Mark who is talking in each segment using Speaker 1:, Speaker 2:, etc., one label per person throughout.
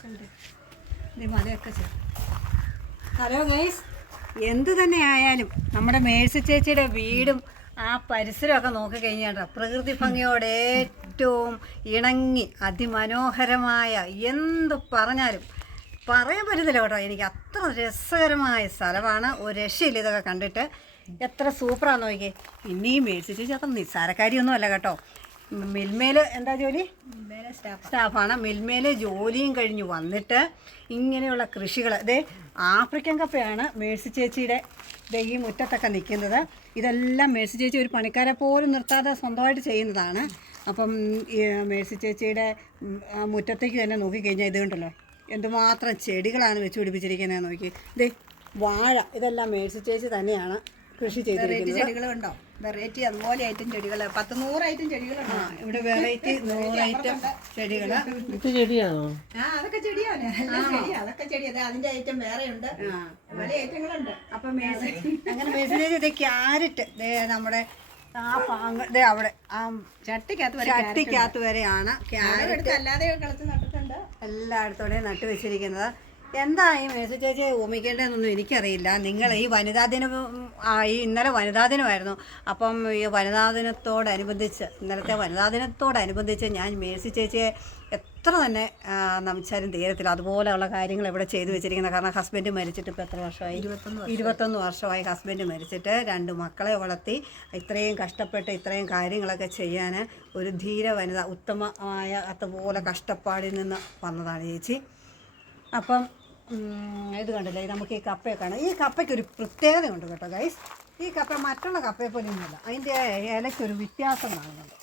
Speaker 1: മലയൊക്കെ hello guys, എന്തു തന്നെ ആയാലും നമ്മുടെ മേഴ്സി ചേച്ചിയുടെ വീടും ആ പരിസരമൊക്കെ നോക്കിക്കഴിഞ്ഞാൽ പ്രകൃതി ഭംഗിയോടെ ഏറ്റവും ഇണങ്ങി അതിമനോഹരമായ എന്തു പറഞ്ഞാലും പറയാൻ പറ്റുന്നില്ല കേട്ടോ. എനിക്ക് അത്ര രസകരമായ സ്ഥലമാണ്. ഒരു രക്ഷയില്ല ഇതൊക്കെ കണ്ടിട്ട്. എത്ര സൂപ്പറാന്ന് നോക്കിയേ. ഇനിയും മേഴ്സി ചേച്ചി അത്ര നിസ്സാരക്കാരിയൊന്നും അല്ല കേട്ടോ. മിൽമേൽ എന്താ ജോലി? സ്റ്റാഫാണ്. മിൽമേൽ ജോലിയും കഴിഞ്ഞ് വന്നിട്ട് ഇങ്ങനെയുള്ള കൃഷികൾ, ഇതേ ആഫ്രിക്കൻ കപ്പയാണ് മേഴ്സി ചേച്ചിയുടെ ഈ മുറ്റത്തൊക്കെ നിൽക്കുന്നത്. ഇതെല്ലാം മേഴ്സി ചേച്ചി ഒരു പണിക്കാരെ പോലും നിർത്താതെ സ്വന്തമായിട്ട് ചെയ്യുന്നതാണ്. അപ്പം ഈ മേഴ്സി ചേച്ചിയുടെ മുറ്റത്തേക്ക് തന്നെ നോക്കിക്കഴിഞ്ഞാൽ ഇത് കണ്ടല്ലോ എന്തുമാത്രം ചെടികളാണ് വെച്ച് പിടിപ്പിച്ചിരിക്കുന്നത് നോക്കി. ഇതേ വാഴ, ഇതെല്ലാം മേഴ്സി ചേച്ചി തന്നെയാണ് കൃഷി ചെയ്തിരിക്കുന്നത്.
Speaker 2: ചെടികളുണ്ടോ? വെറൈറ്റി അതുപോലെ ഐറ്റം ചെടികൾ 100 ഐറ്റം ചെടികളുണ്ടോ
Speaker 1: ഇവിടെ? വെറൈറ്റി 100 ഐറ്റം ചെടികള്.
Speaker 3: ചെടിയാണോ?
Speaker 2: അതൊക്കെ ചെടിയാണ്. അതൊക്കെ ചെടി. അതിന്റെ ഐറ്റം വേറെ ഉണ്ട്, പല ഐറ്റങ്ങളുണ്ട്.
Speaker 1: അപ്പൊ അങ്ങനെ മേഴ്സിലേക്ക് ഇത് ക്യാരറ്റ് നമ്മുടെ അവിടെ ആ ചട്ടിക്കകത്ത് വരെയാണ് ക്യാരറ്റ്
Speaker 2: അല്ലാതെ കളത്ത് നട്ടിട്ടുണ്ട്.
Speaker 1: എല്ലായിടത്തോടെയും നട്ടു വെച്ചിരിക്കുന്നത്. എന്താ ഈ മേഴ്സി ചേച്ചി ഓമിക്കേണ്ടതെന്നൊന്നും എനിക്കറിയില്ല. നിങ്ങൾ ഈ വനിതാ ദിനം, ഈ ഇന്നലെ വനിതാ ദിനമായിരുന്നു. അപ്പം ഈ വനിതാ ദിനത്തോടനുബന്ധിച്ച്, ഇന്നലത്തെ വനിതാ ദിനത്തോടനുബന്ധിച്ച് ഞാൻ മേഴ്സി ചേച്ചിയെ എത്ര തന്നെ നമിച്ചാലും തീരത്തില്ല. അതുപോലെയുള്ള കാര്യങ്ങൾ ഇവിടെ ചെയ്തു വെച്ചിരിക്കുന്നത്. കാരണം ഹസ്ബൻഡ് മരിച്ചിട്ട് ഇപ്പോൾ എത്ര വർഷമായി? 21 വർഷമായി ഹസ്ബൻഡ് മരിച്ചിട്ട്. 2 മക്കളെ വളർത്തി ഇത്രയും കഷ്ടപ്പെട്ട് ഇത്രയും കാര്യങ്ങളൊക്കെ ചെയ്യാൻ ഒരു ധീര വനിത, ഉത്തമമായ അതുപോലെ കഷ്ടപ്പാടിൽ നിന്ന് വന്നതാണ് ചേച്ചി. അപ്പം ഇത് കണ്ടില്ലേ, നമുക്ക് ഈ കപ്പയെ കാണാം. ഈ കപ്പയ്ക്കൊരു പ്രത്യേകതയുണ്ട് കേട്ടോ ഗൈസ്. ഈ കപ്പ മറ്റുള്ള കപ്പയെ പോലെയൊന്നുമില്ല. അതിൻ്റെ ഇലയ്ക്കൊരു വ്യത്യാസം കാണുന്നുണ്ട്.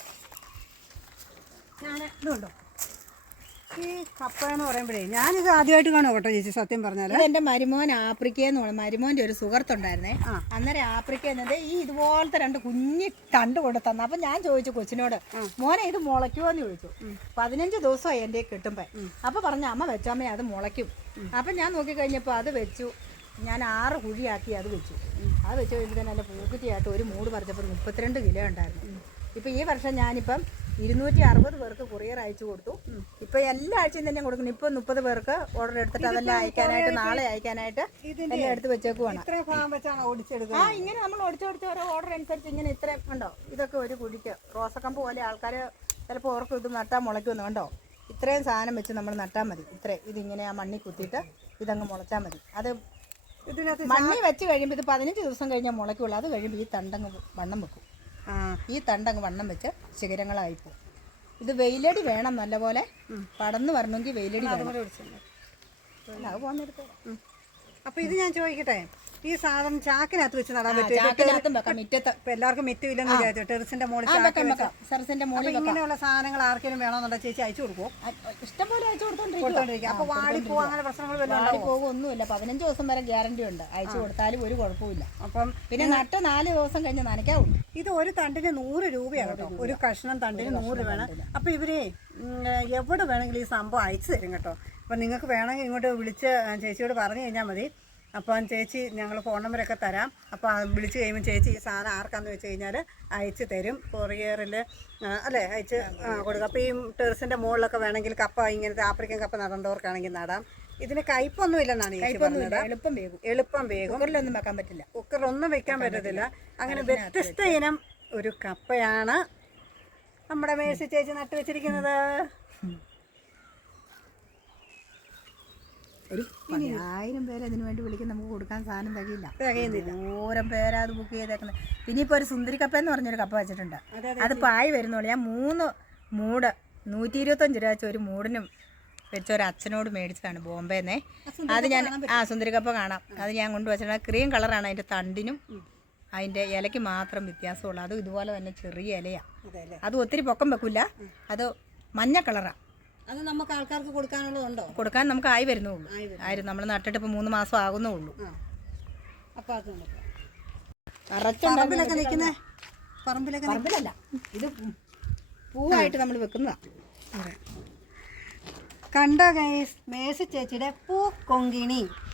Speaker 1: ഇതുണ്ടോ ഈ കപ്പ എന്ന് പറയുമ്പോഴേ ഞാനിത് ആദ്യമായിട്ട് കാണുമോ കേട്ടോ ചേച്ചി, സത്യം പറഞ്ഞാൽ.
Speaker 2: എൻ്റെ മരുമോൻ ആഫ്രിക്കയെന്ന് പറഞ്ഞു. മരുമോൻ്റെ ഒരു സുഹൃത്തുണ്ടായിരുന്നേ. അന്നേരം ആഫ്രിക്ക എന്നത് ഈ ഇതുപോലത്തെ 2 കുഞ്ഞി തണ്ട് കൊണ്ട് തന്നു. അപ്പം ഞാൻ ചോദിച്ചു കൊച്ചിനോട്, മോനെ ഇത് മുളയ്ക്കുമോ എന്ന് ചോദിച്ചു. 15 ദിവസമായി എൻ്റെ കിട്ടുമ്പോ. അപ്പൊ പറഞ്ഞു അമ്മ വെച്ചമ്മേ അത് മുളയ്ക്കും. അപ്പം ഞാൻ നോക്കിക്കഴിഞ്ഞപ്പോൾ അത് വെച്ചു. ഞാൻ 6 കുഴിയാക്കി അത് വെച്ചു. അത് വെച്ച് കഴിയുമ്പോൾ തന്നെ എൻ്റെ പൂക്കുറ്റിയായിട്ട് ഒരു മൂട് പറിച്ചപ്പോൾ 32 കിലോ ഉണ്ടായിരുന്നു. ഇപ്പം ഈ വർഷം ഞാനിപ്പം 260 പേർക്ക് കൊറിയർ അയച്ചു കൊടുത്തു. ഇപ്പം എല്ലാ ആഴ്ചയും തന്നെ കൊടുക്കുന്നു. ഇപ്പം 30 പേർക്ക് ഓർഡർ എടുത്തിട്ട് അതെല്ലാം അയക്കാനായിട്ട്, നാളെ അയക്കാനായിട്ട് എല്ലാം എടുത്ത് വെച്ചേക്കുവാണ്. ഇങ്ങനെ നമ്മൾ ഒടിച്ചോടിച്ച് ഓരോ ഓർഡർ അനുസരിച്ച് ഇങ്ങനെ ഇത്രയും ഉണ്ടോ. ഇതൊക്കെ ഒരു കുഴിക്ക് റോസക്കമ്പ് പോലെ ആൾക്കാർ ചിലപ്പോൾ ഓർക്കും ഇത് നട്ടാൽ മുളയ്ക്കുമെന്ന്. കണ്ടോ, ഇത്രയും സാധനം വെച്ച് നമ്മൾ നട്ടാൽ മതി. ഇതിങ്ങനെ ആ മണ്ണിൽ കുത്തിയിട്ട് ഇതങ്ങ് മുളച്ചാൽ മതി. അത് മണ്ണിൽ വെച്ച് കഴിയുമ്പോൾ ഇത് 15 ദിവസം കഴിഞ്ഞാൽ മുളയ്ക്കുള്ളൂ. അത് കഴിയുമ്പോൾ ഈ തണ്ടങ്ങ് വണ്ണം വെക്കും. ഈ തണ്ടങ്ങ് വണ്ണം വെച്ച് ശിഖരങ്ങളായിപ്പോ. ഇത് വെയിലടി വേണം, നല്ലപോലെ പടന്ന് വരണമെങ്കിൽ വെയിലടി വേണം. അത് പോകുന്നെടുത്ത്.
Speaker 1: അപ്പൊ ഇത് ഞാൻ ചോദിക്കട്ടെ, ഈ സാധനം ചാക്കിനകത്ത് വെച്ച് നടാൻ
Speaker 2: ചാക്കിനകത്തും വെക്കാം. മിറ്റത്ത്
Speaker 1: ഇപ്പൊ എല്ലാവർക്കും മിറ്റമില്ലെന്ന് വിചാരിച്ചു. ടെറസിന്റെ മുകളിൽ ഇങ്ങനെയുള്ള സാധനങ്ങൾ ആർക്കെങ്കിലും വേണമെന്നുണ്ടെങ്കിൽ ചേച്ചി അയച്ചു കൊടുക്കുമോ?
Speaker 2: ഇഷ്ടംപോലെ അയച്ചു കൊടുത്തോണ്ടിരിക്കും.
Speaker 1: അപ്പൊ വാടിപ്പോ അങ്ങനെ പ്രശ്നങ്ങൾ
Speaker 2: പോകുമൊന്നുമില്ല. 15 ദിവസം വരെ ഗ്യാരണ്ടി ഉണ്ട്. അയച്ചു കൊടുത്താലും ഒരു കുഴപ്പമില്ല. അപ്പം പിന്നെ നട്ട് 4 ദിവസം കഴിഞ്ഞ് നനയ്ക്കാവുള്ളൂ.
Speaker 1: ഇത് ഒരു തണ്ടിന് 100 രൂപയാണ് കേട്ടോ. ഒരു കഷ്ണം തണ്ടിന് 100 രൂപയാണ്. അപ്പൊ ഇവര് എവിടെ വേണമെങ്കിലും ഈ സംഭവം അയച്ചു തരും കേട്ടോ. അപ്പം നിങ്ങൾക്ക് വേണമെങ്കിൽ ഇങ്ങോട്ട് വിളിച്ച് ചേച്ചിയോട് പറഞ്ഞു കഴിഞ്ഞാൽ മതി. അപ്പം ചേച്ചി ഞങ്ങൾ ഫോൺ നമ്പറൊക്കെ തരാം. അപ്പോൾ വിളിച്ച് കഴിയുമ്പോൾ ചേച്ചി ഈ സാധനം ആർക്കാന്ന് വെച്ച് കഴിഞ്ഞാൽ അയച്ചു തരും. കൊറിയറിൽ അല്ലേ അയച്ച് കൊടുക്കുക. അപ്പോൾ ഈ ടെറസിൻ്റെ മുകളിലൊക്കെ വേണമെങ്കിൽ കപ്പ, ഇങ്ങനത്തെ ആഫ്രിക്കൻ കപ്പ നടേണ്ടവർക്കാണെങ്കിൽ നടാം. ഇതിന് കയ്പൊന്നും ഇല്ലെന്നാണ് ചേച്ചി പറഞ്ഞത്. എളുപ്പം വേഗം.
Speaker 2: കുക്കറിലൊന്നും വെക്കാൻ പറ്റില്ല.
Speaker 1: കുക്കറിലൊന്നും വെക്കാൻ പറ്റത്തില്ല. അങ്ങനെ വ്യത്യസ്ത ഇനം ഒരു കപ്പയാണ് നമ്മുടെ മേഴ്സി ചേച്ചി നട്ടു വെച്ചിരിക്കുന്നത്.
Speaker 2: ഒരു 10,000 പേര് അതിനു വേണ്ടി വിളിക്കും. നമുക്ക് കൊടുക്കാൻ സാധനം തികയുന്നില്ല. ഓരോ പേരാ അത് ബുക്ക് ചെയ്തേക്കുന്നത്. പിന്നെ ഇപ്പോൾ ഒരു സുന്ദരി കപ്പ എന്ന് പറഞ്ഞൊരു കപ്പ വെച്ചിട്ടുണ്ട്. അത് പായി വരുന്നുള്ളൂ. ഞാൻ 3 മൂട് 125 രൂപ വെച്ച് ഒരു മൂടിനും വെച്ച ഒരു അച്ഛനോട് മേടിച്ചതാണ് ബോംബെന്നേ. അത് ഞാൻ സുന്ദരി കപ്പ കാണാം. അത് ഞാൻ കൊണ്ടുവച്ചിട്ടുണ്ട്. ക്രീം കളറാണ് അതിൻ്റെ തണ്ടിനും അതിൻ്റെ ഇലയ്ക്ക് മാത്രം വ്യത്യാസമുള്ളൂ. അതും ഇതുപോലെ തന്നെ ചെറിയ ഇലയാണ്. അത് ഒത്തിരി പൊക്കം വെക്കില്ല. അത് മഞ്ഞ കളറാണ്.
Speaker 1: അത് നമുക്ക് ആൾക്കാർക്ക് കൊടുക്കാനുള്ളതുണ്ടോ?
Speaker 2: കൊടുക്കാൻ നമുക്ക് ആയി വരുന്നുള്ളൂ. ആയിരുന്നു നമ്മൾ നട്ടിട്ട് ഇപ്പോൾ 3 മാസം ആകുന്നുള്ളൂ.
Speaker 1: അപ്പോൾ അത് പറമ്പിലൊക്കെ നിൽക്കുന്നേ.
Speaker 2: പറമ്പിലല്ല, ഇത് പൂവായിട്ട് നമ്മൾ വെക്കുന്നതാണ്.
Speaker 1: കണ്ടോ ഗൈസ്, മേഴ്സി ചേച്ചിയുടെ പൂക്കൊങ്കിണി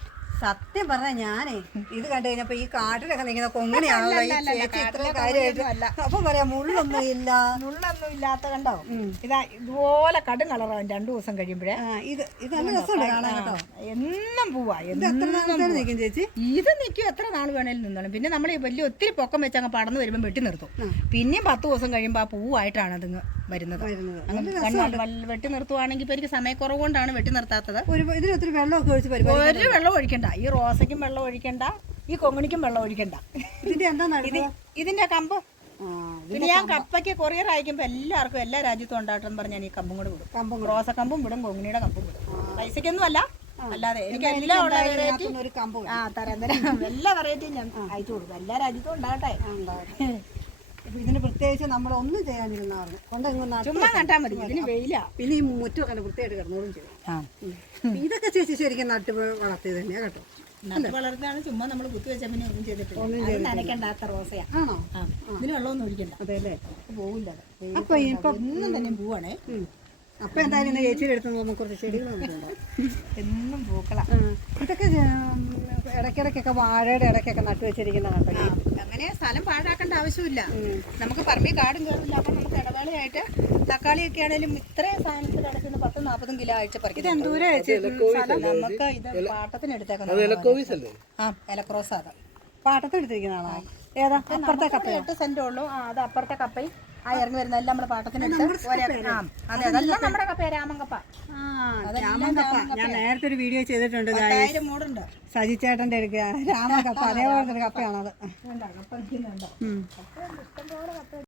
Speaker 1: സത്യം പറഞ്ഞ ഞാനേ ഇത് കണ്ടു കഴിഞ്ഞപ്പോ ഈ കാട്ടിലൊക്കെ നിൽക്കുന്ന കൊങ്ങനെയാണല്ലോ ഈ ചേച്ചി ഇത്ര കാര്യമായിട്ട്. അപ്പൊ പറയാം മുള്ളൊന്നും ഇല്ല,
Speaker 2: മുള്ളൊന്നും ഇല്ലാത്ത കണ്ടോ. ഇതാ ഇതുപോലെ കടും കളറാവും 2 ദിവസം കഴിയുമ്പോഴേ.
Speaker 1: ഇത് നല്ല രസമുണ്ട് കാണാൻ കേട്ടോ.
Speaker 2: എന്നും പൂവാ.
Speaker 1: എത്ര നാളത്തേക്ക് നിൽക്കും ചേച്ചി?
Speaker 2: ഇത് നിൽക്കും എത്ര നാൾ വേണേലും നിന്നോളും. പിന്നെ നമ്മൾ വലിയ ഒത്തിരി പൊക്കം വെച്ച് അങ്ങ് പടന്ന് വരുമ്പോൾ വെട്ടി നിർത്തും. പിന്നെയും 10 ദിവസം കഴിയുമ്പോൾ ആ പൂവായിട്ടാണ് അതിങ്ങ് വരുന്നത്. വെട്ടി നിർത്തുവാണെങ്കിൽ ഇപ്പൊ എനിക്ക് സമയക്കുറവ് കൊണ്ടാണ് വെട്ടി നിർത്താത്തത്.
Speaker 1: ഇതിനൊത്തിരി വെള്ളമൊക്കെ ഒഴിച്ച്
Speaker 2: ഒരു വെള്ളം ഒഴിക്കണ്ട. ഈ റോസയ്ക്കും വെള്ളം ഒഴിക്കണ്ട, ഈ കൊങ്ങണിക്കും വെള്ളം ഒഴിക്കണ്ട.
Speaker 1: ഇതിന്റെ എന്താ
Speaker 2: ഇതിന്റെ കമ്പ്. പിന്നെ ഞാൻ കപ്പയ്ക്ക് കൊറിയർ അയക്കുമ്പോ എല്ലാവർക്കും എല്ലാ രാജ്യത്തും ഉണ്ടാട്ടെന്ന് പറഞ്ഞാൽ ഈ കമ്പും കൂടെ വിടും. റോസ കമ്പും വിടും, കൊങ്ങിണിയുടെ കമ്പും വിടും. പൈസക്കൊന്നും അല്ല, അല്ലാതെ എനിക്ക് എല്ലാം ഉള്ള വെറൈറ്റി തരാം എല്ലാ വെറൈറ്റിയും ഞാൻ അയച്ചു കൊടുക്കും. എല്ലാ രാജ്യത്തും ഉണ്ടാകട്ടെ.
Speaker 1: ഇതിന് പ്രത്യേകിച്ച് നമ്മൾ ഒന്നും ചെയ്യാനിരുന്ന പറഞ്ഞു
Speaker 2: ചുമ്മാ നട്ടാൽ മതി. ഇതിന് വെയിലാ.
Speaker 1: പിന്നെ ഈ മുറ്റമൊക്കെ വൃത്തിയായിട്ട് കിടന്നോളും ചെയ്യും. ഇതൊക്കെ ചേച്ചി ശരിക്കും നട്ട് വളർത്തിയത് തന്നെയാ കേട്ടോ.
Speaker 2: നട്ട് വളർത്തിയാണ്. ചുമ്മാ നമ്മൾ കുത്തി വെച്ചാൽ പിന്നെ ഒന്നും ചെയ്തിട്ടില്ല. നനയ്ക്കണ്ടാത്ത റോസയാ.
Speaker 1: ആണോ?
Speaker 2: ഇതിന് വെള്ളമൊന്നും ഒഴിക്കണ്ട.
Speaker 1: അതെ അല്ലേ?
Speaker 2: പോവില്ല.
Speaker 1: അപ്പൊ
Speaker 2: എന്നും തന്നെ പൂവാണേ.
Speaker 1: അപ്പൊ എന്തായാലും ചേച്ചിയുടെ അടുത്ത് പോകുമ്പോൾ കുറച്ച് ചെടികൾ വന്നിട്ടുണ്ടോ?
Speaker 2: എന്നും പൂക്കളാ.
Speaker 1: ഇതൊക്കെ ഇടയ്ക്കിടയ്ക്കൊക്കെ വാഴയുടെ ഇടയ്ക്കൊക്കെ നട്ടു വെച്ചിരിക്കുന്ന കണ്ടോ.
Speaker 2: അങ്ങനെ സ്ഥലം പാഴാക്കേണ്ട ആവശ്യമില്ല. നമുക്ക് പറമ്പിൽ കാടും കയറില്ല. അപ്പൊ നമുക്ക് ഇടവേളയായിട്ട് തക്കാളിയൊക്കെ ആണെങ്കിലും ഇത്രയും സാധനത്തിൽ കിടക്കുന്ന 10-40 കിലോ ആഴ്ച പറിക്കും. നമുക്ക് ഇത് പാട്ടത്തിന് എടുത്തേക്കാം. എലക്രോസ് അത്
Speaker 1: പാട്ടത്തെടുത്തിരിക്കുന്നതാണോ? ഏതാ? അപ്പുറത്തെ കപ്പ 8
Speaker 2: സെന്റ് ഉള്ളൂ. അത് അപ്പുറത്തെ കപ്പയും ആ ഇറങ്ങി വരുന്ന എല്ലാം നമ്മുടെ പാട്ടത്തിനെടുത്ത് അതെ അതെല്ലാം നമ്മുടെ കപ്പ. രാമൻ കപ്പ.
Speaker 1: ഞാൻ നേരത്തെ ഒരു വീഡിയോ ചെയ്തിട്ടുണ്ട്.
Speaker 2: 10,000 മൂടുണ്ട്.
Speaker 1: സജി ചേട്ടന്റെ എടുക്കുക രാമ കപ്പ. അതേപോലത്തെ ഒരു കപ്പയാണത്.
Speaker 2: കപ്പ